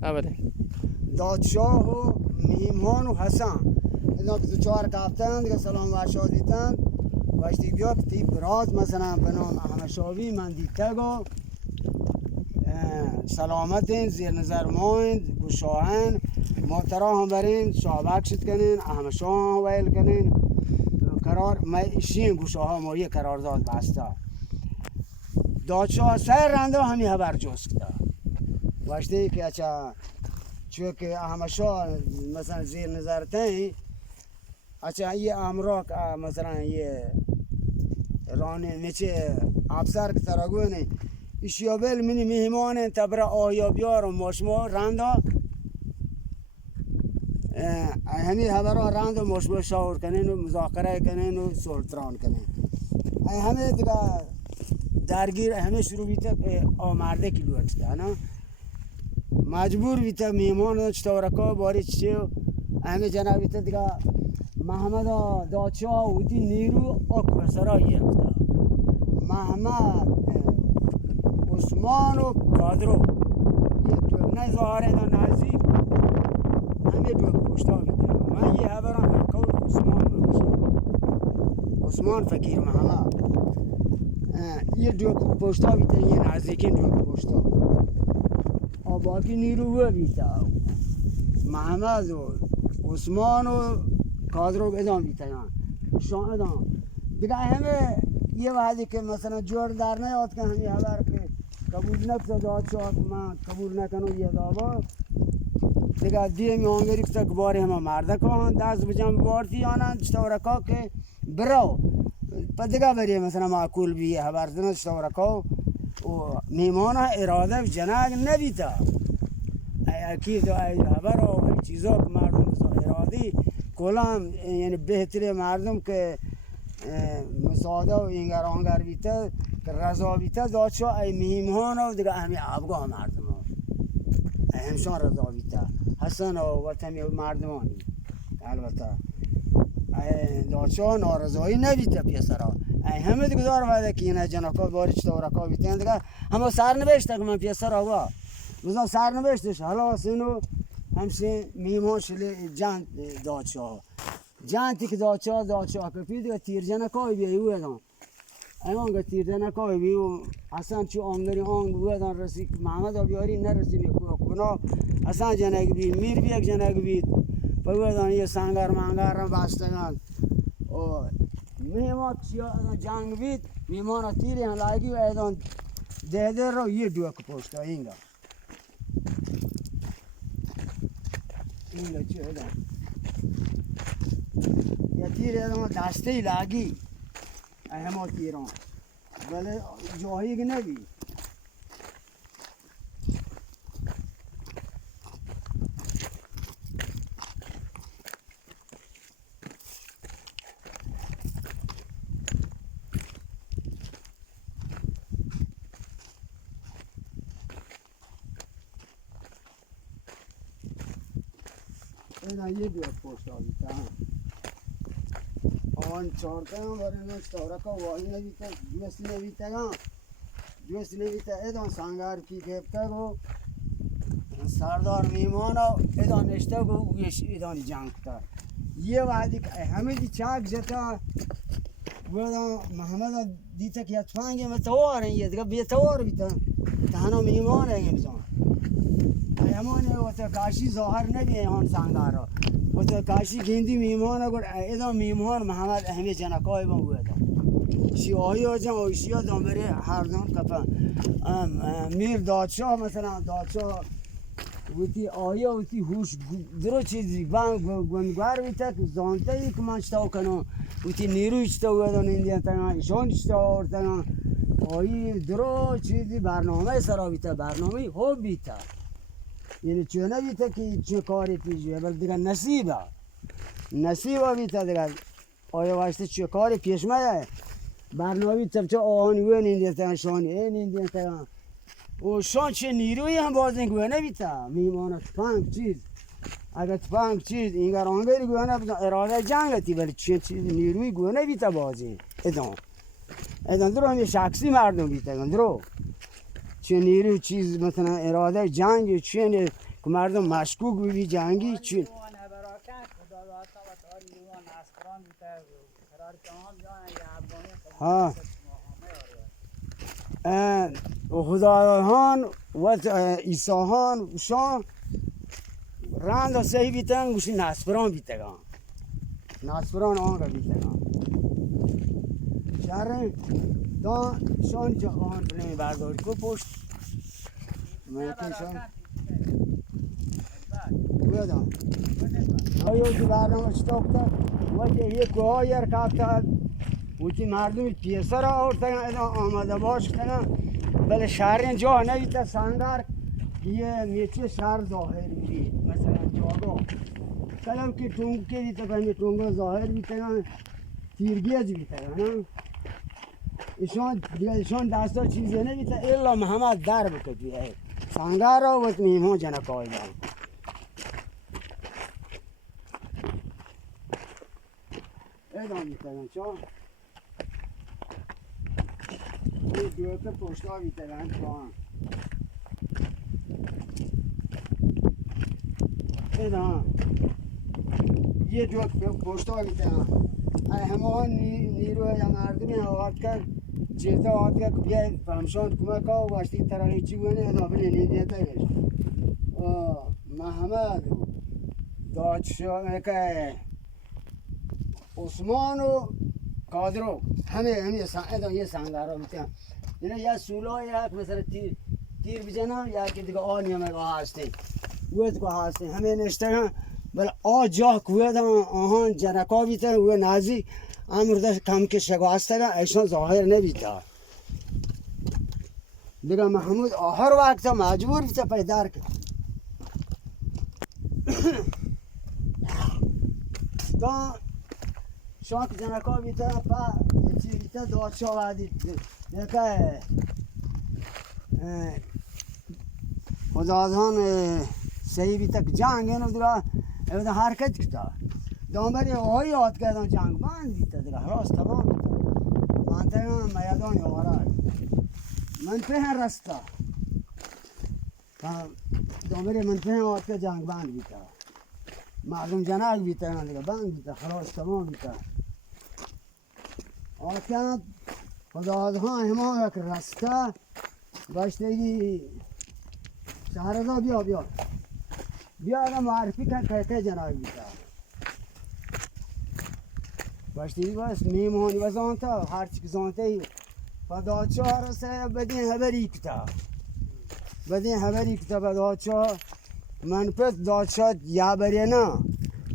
بله دادشاه و میهمان و حسن اینا که دو چهار کافتن دیگه سلام و عشا دیتن وقتی بیا که تی برات مثلا به نام احمشاوی من دیته گو سلامتین زیر نظر مایند گوشاهن محترا هم برین شعبک شد کنین احمشاه هم ویل کنین قرار شین گوشاه ها ما یه قرارداد بسته دادشاه سر رنده همی خبر جز کده وقتی که اچھا چون که احمشاه مثلا زیر نظر تین اچھا یه امراک مثلا یه رانه نچه افسر که تراغونه اشیابل منی مهمان تبرا آیا بیار و مشما رنده همی خبرها رنده و مشما شاور کنین و مذاکره کنین و سلطران کنین همه دیگه درگیر همه شروع بیته آمرده کلو اچده نه مجبور بیته میمان چطورکا باری چه همه جناب بیته دیگه محمد دادشاه ودی نیرو اک سرا یکتا محمد عثمان و کادرو یه دو نه ظاهره دا نزدیک همه دو پشتا بیته من یه خبرم کور عثمان بگوشم عثمان فقیر محمد یه دو پشتا بیته یه نزدیکین دو پشتا باقی نیرو بیته محمد و عثمان و کادرو ادام بیته شان ادام دیگه همه یه وحدی که مثلا جور در نیاد که همی خبر که قبول نکته دادشاه من قبول نکنو یه دابا دیگه دیم آنگری که باری همه مرده کن دست بجم بارتی آنند چطورکا که برو پس دیگه بری مثلا معقول بی خبر زنه چطورکا و میمان اراده و جنگ نبیتا اکید خبر و چیزا که مردم ارادی کلام یعنی بهتری مردم که مساعده و اینگر آنگر بیته که رضا بیته دادشاه ای میهمان و دیگه همی آبگاه مردم همشان رضا بیته حسن و وطنی مردمانی البته دادشاه نارضایی نبیته پیسرا همه دیگه دار وعده که اینه جناکا باری چطورکا بیتن دیگه همه سر نوشته که من پیسرا با بزن سر نوشتش حالا سینو همشه میهمان شلی جان دادشاه جانتی که دادشاه کپی دیگه تیر جناکای بیایو ادام ایمان که تیر جناکای بیو حسن چی آنگری آنگ بیو ادام رسی محمد بیاری نرسی میکو کنا حسن جنگ بی میر بی یک جنگ بی بیو ادام یه سنگر منگر رو بستگان میهمان چیا جنگ بید میهمان تیری هم لایگی و ادام ده رو یه دو که پشتا اینگا چی ادام یه تیر ادام دسته لاگی همه تیران ولی جایی که نبی اینا یه بیاد پشت آبیتا آن چارتا هم برای نشتارکا واهی نبیتا جوستی نبیتا جوستی نبیتا ادان سنگر کی کبتا گو سردار میمانا ادان نشتا گو ادان جنگ تا یه وعدی که همه دی چاک جتا ودان محمد دیتا که اتفانگه متوارن یه دیگه بیتوار بیتا تهنا میمان انسان همانه وقت کاشی ظاهر نبی هان سنگارا وقت کاشی گندی میمان اگر ادام میمان محمد همه جنکای با بود شیعایی ها جمع اوشیا دامبره هر دام کپا میر دادشاه مثلا دادشاه وقتی آیا وقتی هوش درو چیزی گنگوار بیتا که زانته ای که من چطاو کنم وقتی نیروی چطاو ادان اندیان تنگان ایشان چطاو آردن آیی درو چیزی برنامه سرا بیتا برنامه خوب بیتا یعنی چونه بیتا که چه کاری پیشیه بل دیگه نصیبه بیتا دیگه آیا واسه چه کاری پیشمه برنامه بیتا چه آهانیوه نیندیستن شانی نیندیستن و شان چه نیروی هم بازن گوه نبیتا میمانه تفنگ چیز اگر تفنگ چیز اینگر آنگری گوه نبیتا اراده جنگتی ولی چه چیز نیروی گوه نبیتا بازی ادان درو همی شخصی مردم بیتا درو چه نیروی چیز مثلا اراده جنگ چه که مردم مشکوک بی جنگی چی ها خدایان و ایساهان شان راند سهی بیتن گوشی ناسپران بیتگان ناسپران آنگا بیتگان شهر دا شان جهان بلین برداری کو پشت میکشان بودم آیا که برنامه چطور و یک گوهایی رکابتا وقتی مردم پیسه را آورتن آماده باش کنن بله شهر جا نبیده سنگر یه میچه شهر ظاهر بید مثلا جاگا کلم که تونگ که دیتا کنی تونگا ظاهر بیتگن تیرگیز بیتگن ایشان دستا چیزی نبیده الا محمد در بکد بیه سنگر را وقت میمان جنک آیدن ادام بیتگن چون یه دوتا پشتا بیتگن چون ادام یه دوتا پشتا بیتگن همه نیروی مردمی آواد کرد چیزا آواد کرد که بیاید فهمشان کمک ها و باشتی طرحی چی بونه ادامه نیدیتا گشت محمد دادشاه که عثمان و قادرو همه یه سنگر ها بیتن یعنی یه سولای یک مثلا تیر بزنم یا که دیگه آنی همه هستی وید که هستی همه نشتگن بله آجا کوید هم آهان جنکا بیتن و نازی امروز کم که شگاستگن ایشان ظاهر نبیتا دیگه محمود آخر وقت مجبور بیتا پیدار کرد تا شاک جنکا بیتا پا چی بیتا دادشاه وعدی دیگه خدازان سهی بیتا که جنگ اینو دیگه ایوه حرکت کتا دانبری آهی یاد کردن جنگ بند بیتا دیگه راست تمام بیتا منطقه میدان یوارا منطقه رستا دانبری منطقه یاد کرد جنگ بند بیتا مردم جنگ بیتا دیگه بند بیتا خلاص تمام بیتا آکن خدازها همه یک رستا باشتگی شهرزا بیا آدم معرفی کن که جنایی بیتا باشتی بس میمانی و زانتا هرچی که زانتا ای فدادشاه رسه بدین هبری کتا فدادشاه من پس دادشاه یا بری نه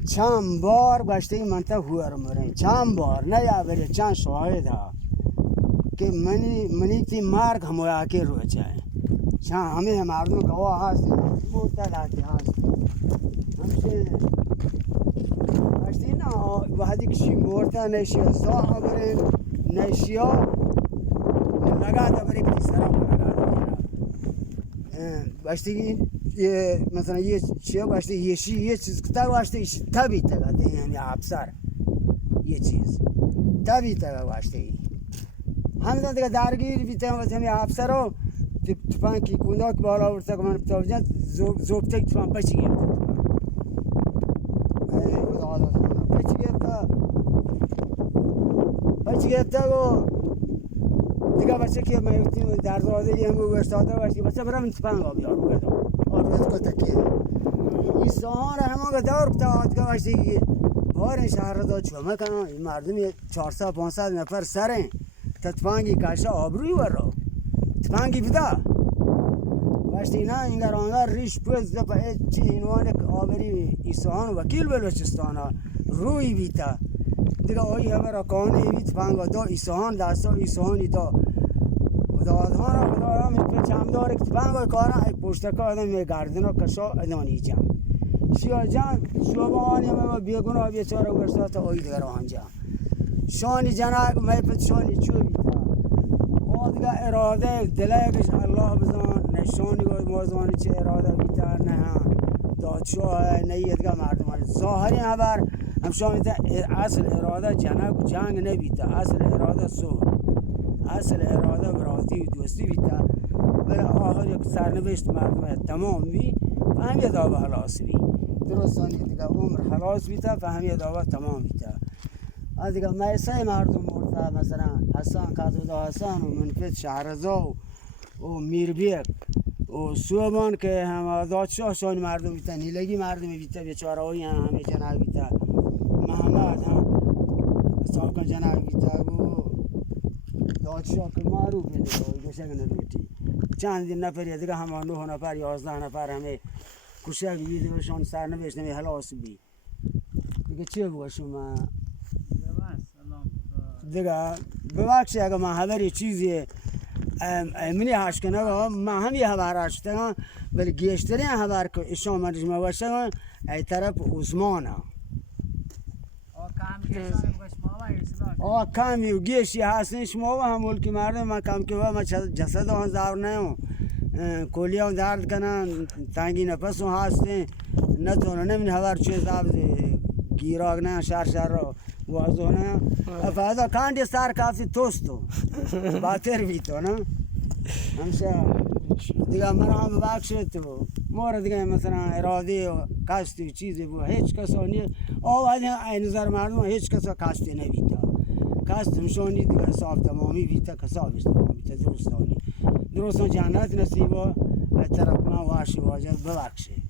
چند بار باشتی منتا هوار مرین چند بار نه یا بری چند شاهد ها که منی تی مرگ همویا که رو چه چند همه مردم گواه هستی مرتلاتی هستی همشه باشتی نه وحدی کشی مرتا نشیا زاه برین نشیا لگا دا بری کتی سرا لگا دا باشتی مثلا یه چیه باشتی یه چیز کتا باشتی تبی تگا ده یعنی افسر یه چیز تبی تگا باشتی همزن دیگه درگیر بیتیم و همی افسر رو تفنگ کی کنداک بالا ورسه که من بتاوجن زوبتک تفنگ پچی گرفت پچی گرفته و دیگه بچه که میوتیم در زاده هم رو ورشتاده باشی بچه برم این تفنگ آبی آرو گدم آرو گدم تکیه این ساهان همه که دور بتاواد که باشی بار این شهر را داد چوه مکنن این مردم 400-500 نفر سرین تا تفنگی کشه آبروی ورو تفنگی بده باشتی نه اینگر آنگر ریش پوز دفعه چی اینوانه که آبری ایسان وکیل بلوچستان روی بیتا دیگه آیی همه را کانه بی تفنگا دا ایسان دستا ایسانی دا خداوندها را خداوند میشه چمدار که تفنگا کارا ای پشتکا آدم میگردن و کشا ادانی جم شیا جان شما آنی همه بیگناه بیچاره گرستا تا آیی دیگر آنجا شانی جنگ میپت شانی چو بیتا دیگه اراده دلایش الله بزن نشانی گفت موضوعی چه اراده بیتا نه دادشاه نه دیگه مردمان ظاهری خبر هم شما اصل اراده جنگ نبیتا اصل اراده صلح اصل اراده براتی و دوستی بیتا ولی آخر یک سرنوشت مردم تمام بی همه داوا خلاص بی درستانی دیگه عمر خلاص بیتا فهمی داوا تمام بیتا دیگه میسه مردم مرتا مثلا حسن قاضی حسن و منفذ شهرزا و میربیک و سوبان که هم آزاد شاه مردم بیتا نیلگی مردم بیتا بیچاره هایی همه جناب بیتا محمد هم ساکن جناب بیتا و دادشاه که معروف نیست گوشنگ نمیتی چند دین نفر دیگه هم 9 نفر 11 نفر همه کشته بیدیشون سر نوشته می خلاص بی دیگه چه بگم شما دیگه ببخشید اگه من خبری چیزی منی هاش کنه من همی خبر هاشتم ولی گیشتری خبر که ایشان منش موشم ای طرف عثمانه کمی و گیشی هستن شما و هم ملکی مردم من کم که من جسد آن زار نیم کلی هم درد کنن تنگی نفس هم هستن نتونه نمین خبر چیز گیراغ نه شهر رو وازو نه افادا کاندی سر کافی توستو باتر بیتو نه همشه دیگه من هم بخشید تو مورد دیگه مثلا اراده و کاستی چیزی بود هیچ کسا نیست آوازی این نظر مردم هیچ کسا کاستی نبیتا کاستم شونی دیگه صاف تمامی بیتا کسابش تمامی بیتا درستانی جنت نصیب و طرف من واشی واجد ببخشید